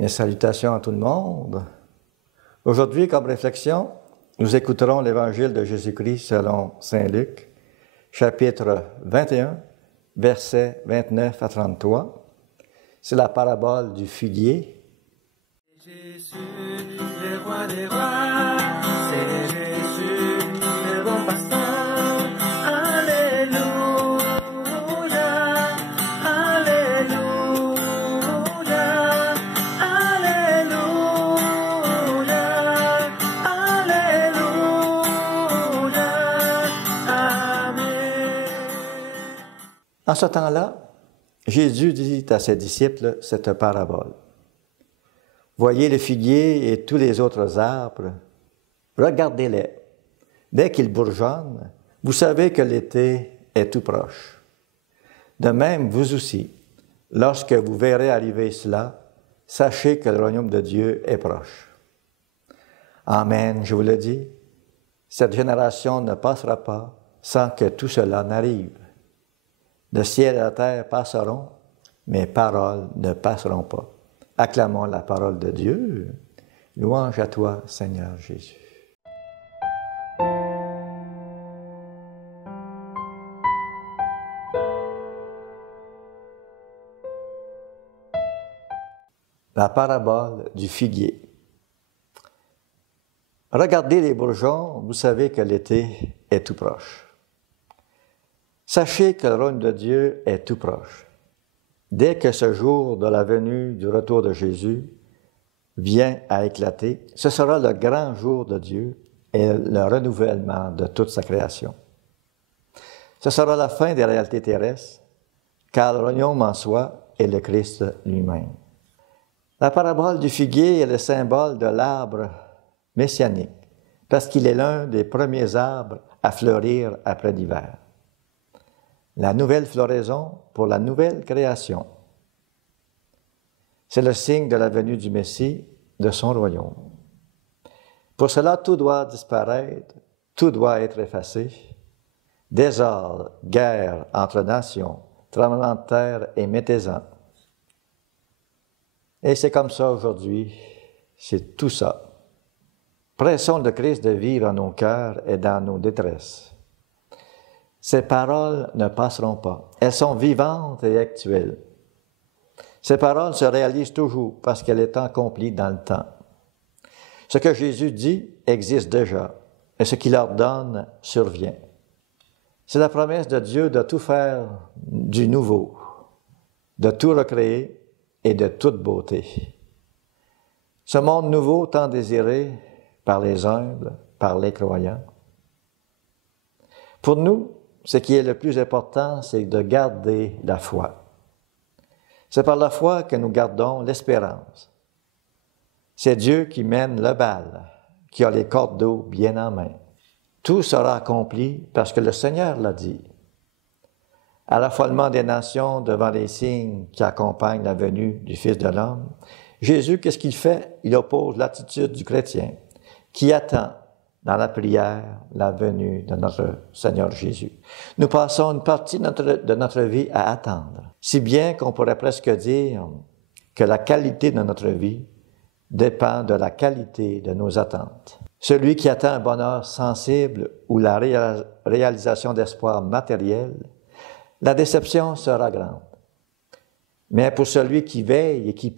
Mes salutations à tout le monde. Aujourd'hui, comme réflexion, nous écouterons l'Évangile de Jésus-Christ selon Saint Luc, chapitre 21, versets 29 à 33. C'est la parabole du figuier. Jésus, le roi des rois, c'est Jésus, le bon pasteur. Alléluia, Alléluia, Alléluia, Alléluia, Amen. En ce temps-là, Jésus dit à ses disciples cette parabole. Voyez le figuier et tous les autres arbres, regardez-les. Dès qu'ils bourgeonnent, vous savez que l'été est tout proche. De même, vous aussi, lorsque vous verrez arriver cela, sachez que le royaume de Dieu est proche. Amen, je vous le dis, cette génération ne passera pas sans que tout cela n'arrive. Le ciel et la terre passeront, mes paroles ne passeront pas. Acclamons la parole de Dieu. Louange à toi, Seigneur Jésus. La parabole du figuier. Regardez les bourgeons, vous savez que l'été est tout proche. Sachez que le royaume de Dieu est tout proche. Dès que ce jour de la venue du retour de Jésus vient à éclater, ce sera le grand jour de Dieu et le renouvellement de toute sa création. Ce sera la fin des réalités terrestres, car le royaume en soi est le Christ lui-même. La parabole du figuier est le symbole de l'arbre messianique, parce qu'il est l'un des premiers arbres à fleurir après l'hiver. La nouvelle floraison pour la nouvelle création. C'est le signe de la venue du Messie, de son royaume. Pour cela, tout doit disparaître, tout doit être effacé. Désordre, guerre entre nations, tremblement de terre et métaisant. Et c'est comme ça aujourd'hui, c'est tout ça. Pressons le Christ de vivre en nos cœurs et dans nos détresses. Ces paroles ne passeront pas. Elles sont vivantes et actuelles. Ces paroles se réalisent toujours parce qu'elles sont accomplies dans le temps. Ce que Jésus dit existe déjà et ce qu'il ordonne survient. C'est la promesse de Dieu de tout faire du nouveau, de tout recréer et de toute beauté. Ce monde nouveau tant désiré par les humbles, par les croyants. Pour nous, ce qui est le plus important, c'est de garder la foi. C'est par la foi que nous gardons l'espérance. C'est Dieu qui mène le bal, qui a les cordes d'eau bien en main. Tout sera accompli parce que le Seigneur l'a dit. À l'affolement des nations devant les signes qui accompagnent la venue du Fils de l'homme, Jésus, qu'est-ce qu'il fait? Il oppose l'attitude du chrétien qui attend dans la prière, la venue de notre Seigneur Jésus. Nous passons une partie de notre vie à attendre, si bien qu'on pourrait presque dire que la qualité de notre vie dépend de la qualité de nos attentes. Celui qui attend un bonheur sensible ou la réalisation d'espoirs matériels, la déception sera grande. Mais pour celui qui veille et qui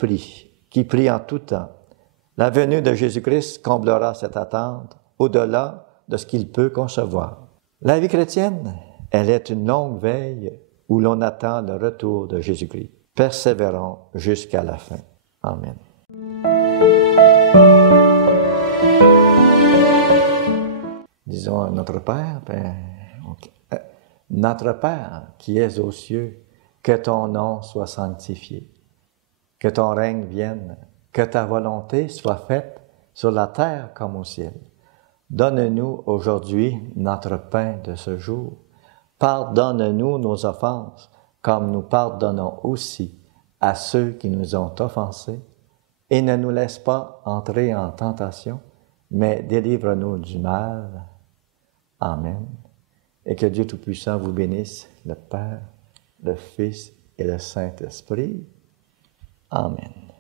prie en tout temps, la venue de Jésus-Christ comblera cette attente au-delà de ce qu'il peut concevoir. La vie chrétienne, elle est une longue veille où l'on attend le retour de Jésus-Christ. Persévérons jusqu'à la fin. Amen. Disons à notre Père, notre Père qui es aux cieux, que ton nom soit sanctifié, que ton règne vienne, que ta volonté soit faite sur la terre comme au ciel. Donne-nous aujourd'hui notre pain de ce jour. Pardonne-nous nos offenses, comme nous pardonnons aussi à ceux qui nous ont offensés. Et ne nous laisse pas entrer en tentation, mais délivre-nous du mal. Amen. Et que Dieu Tout-Puissant vous bénisse, le Père, le Fils et le Saint-Esprit. Amen.